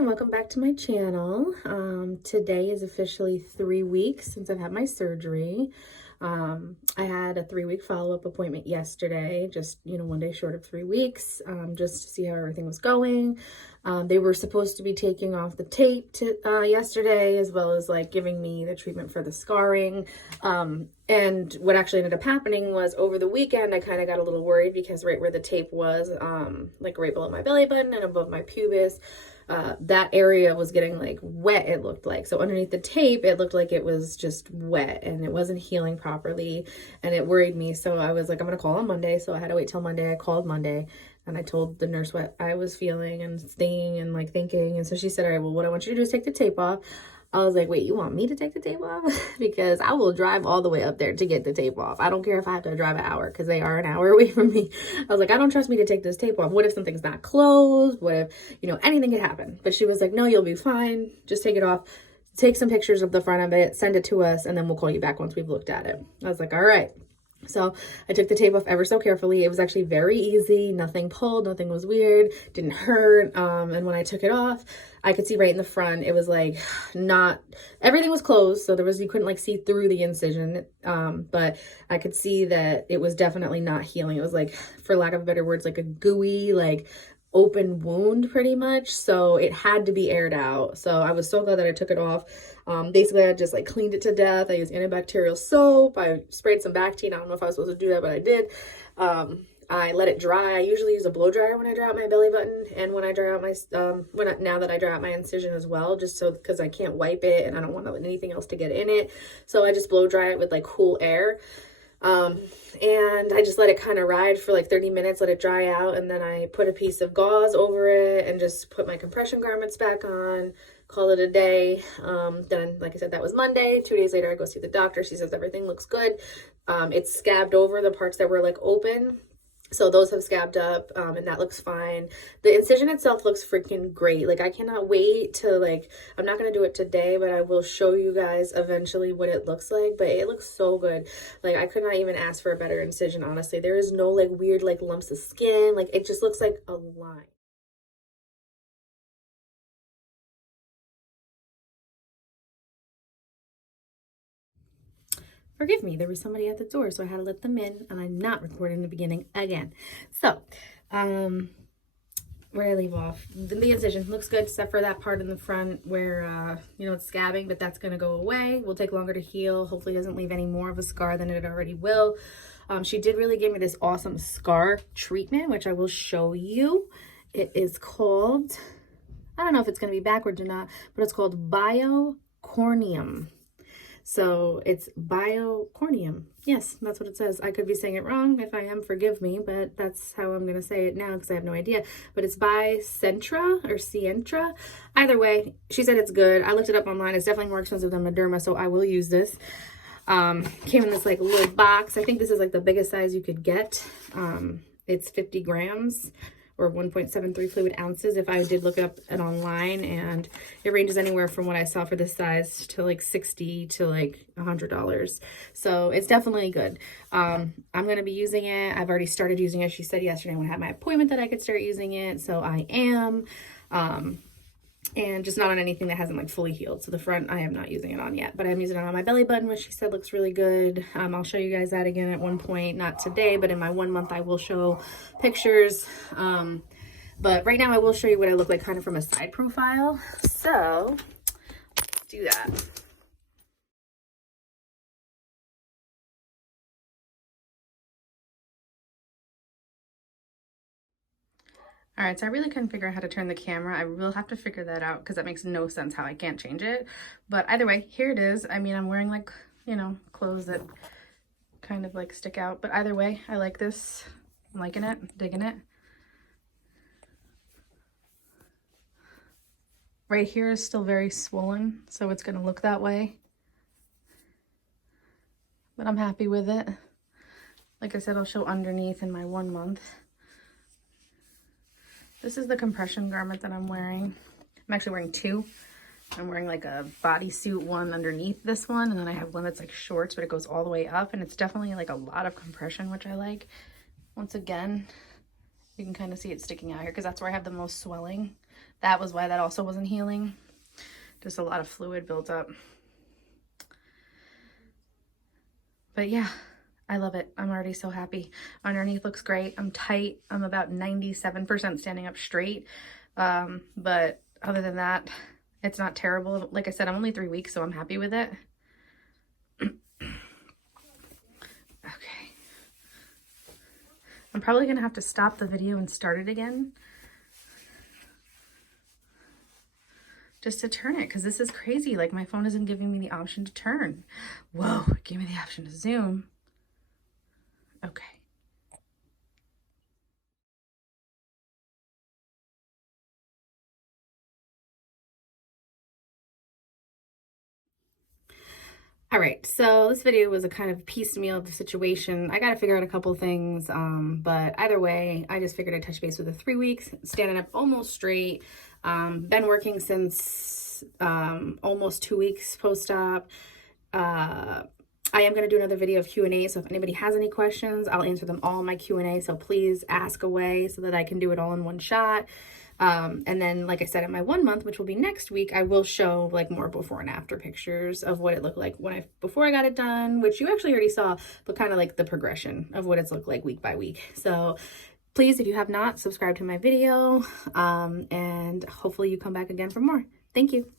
and welcome back to my channel. Today is officially 3 weeks since I've had my surgery. I had a 3-week follow-up appointment yesterday, just, one day short of 3 weeks, just to see how everything was going. They were supposed to be taking off the tape yesterday, as well as like giving me the treatment for the scarring. And what actually ended up happening was over the weekend, I kind of got a little worried because right where the tape was, like right below my belly button and above my pubis, that area was getting like wet, it looked like. So underneath the tape, it looked like it was just wet and it wasn't healing properly, and it worried me. So I was like, I'm gonna call on Monday. So I had to wait till Monday. I called Monday and I told the nurse what I was feeling and thinking and like thinking. And so she said, all right, well, what I want you to do is take the tape off. I was like, wait, you want me to take the tape off? Because I will drive all the way up there to get the tape off. I don't care if I have to drive an hour because they are an hour away from me. I was like, I don't trust me to take this tape off. What if something's not closed? What if, anything could happen? But she was like, no, you'll be fine. Just take it off. Take some pictures of the front of it, send it to us, and then we'll call you back once we've looked at it. I was like, all right. So I took the tape off ever so carefully. It was actually very easy. Nothing pulled, nothing was weird, didn't hurt. And when I took it off, I could see right in the front, it was like everything was closed. So you couldn't like see through the incision. But I could see that it was definitely not healing. It was like, for lack of better words, like a gooey, like open wound pretty much. So it had to be aired out. So I was so glad that I took it off. Basically I just like cleaned it to death. I used antibacterial soap. I sprayed some Bactine. I don't know if I was supposed to do that, but I did. I let it dry. I usually use a blow dryer when I dry out my belly button and when I dry out my now that I dry out my incision as well, just so because I can't wipe it and I don't want anything else to get in it. So I just blow dry it with like cool air. And I just let it kind of ride for like 30 minutes, let it dry out, and then I put a piece of gauze over it and just put my compression garments back on, call it a day. Then, like I said, that was Monday. 2 days later, I go see the doctor. She says everything looks good. It's scabbed over the parts that were like open. So those have scabbed up, and that looks fine. The incision itself looks freaking great. Like, I cannot wait to, I'm not going to do it today, but I will show you guys eventually what it looks like. But it looks so good. Like, I could not even ask for a better incision, honestly. There is no, weird, lumps of skin. Like, it just looks like a line. Forgive me, there was somebody at the door, so I had to let them in, and I'm not recording the beginning again. So, where did I leave off? The incision looks good, except for that part in the front where, it's scabbing, but that's going to go away. Will take longer to heal. Hopefully it doesn't leave any more of a scar than it already will. She did really give me this awesome scar treatment, which I will show you. It is called, I don't know if it's going to be backwards or not, but it's called BioCorneum. So it's BioCorneum. Yes, that's what it says. I could be saying it wrong. If I am, forgive me, but that's how I'm going to say it now because I have no idea. But it's by Centra or Cientra. Either way, she said it's good. I looked it up online. It's definitely more expensive than Mederma, so I will use this. Came in this little box. I think this is the biggest size you could get. It's 50 grams. Or 1.73 fluid ounces if I did look it up online, and it ranges anywhere from what I saw for this size to $60 to $100. So it's definitely good. I'm going to be using it. I've already started using it. She said yesterday when I had my appointment that I could start using it. So I am. And just not on anything that hasn't fully healed. So the front, I am not using it on yet, but I'm using it on my belly button, which she said looks really good. I'll show you guys that again at one point, not today, but in my 1 month, I will show pictures. But right now I will show you what I look like kind of from a side profile. So let's do that. All right, so I really couldn't figure out how to turn the camera. I will have to figure that out because that makes no sense how I can't change it. But either way, here it is. I mean, I'm wearing clothes that kind of stick out. But either way, I like this. I'm liking it, digging it. Right here is still very swollen, so it's gonna look that way. But I'm happy with it. Like I said, I'll show underneath in my 1 month. This is the compression garment that I'm wearing. I'm actually wearing two. I'm wearing a bodysuit one underneath this one, and then I have one that's shorts, but it goes all the way up, and it's definitely a lot of compression, which I like. Once again, you can kind of see it sticking out here because that's where I have the most swelling. that was why that also wasn't healing. Just a lot of fluid built up. But yeah, I love it. I'm already so happy. Underneath looks great. I'm tight. I'm about 97% standing up straight. But other than that, it's not terrible. Like I said, I'm only 3 weeks, so I'm happy with it. Okay. I'm probably gonna have to stop the video and start it again, just to turn it, because this is crazy. Like, my phone isn't giving me the option to turn. Whoa, it gave me the option to zoom. Okay. All right, so this video was a kind of piecemeal of the situation. I got to figure out a couple things, but either way, I just figured I'd touch base with the 3 weeks, standing up almost straight. Been working since almost 2 weeks post-op. I am going to do another video of Q&A, so if anybody has any questions, I'll answer them all in my Q&A, so please ask away so that I can do it all in one shot. And then, like I said, in my 1 month, which will be next week, I will show like more before and after pictures of what it looked like before I got it done, which you actually already saw, but kind of like the progression of what it's looked like week by week. So please, if you have not, subscribe to my video, and hopefully you come back again for more. Thank you.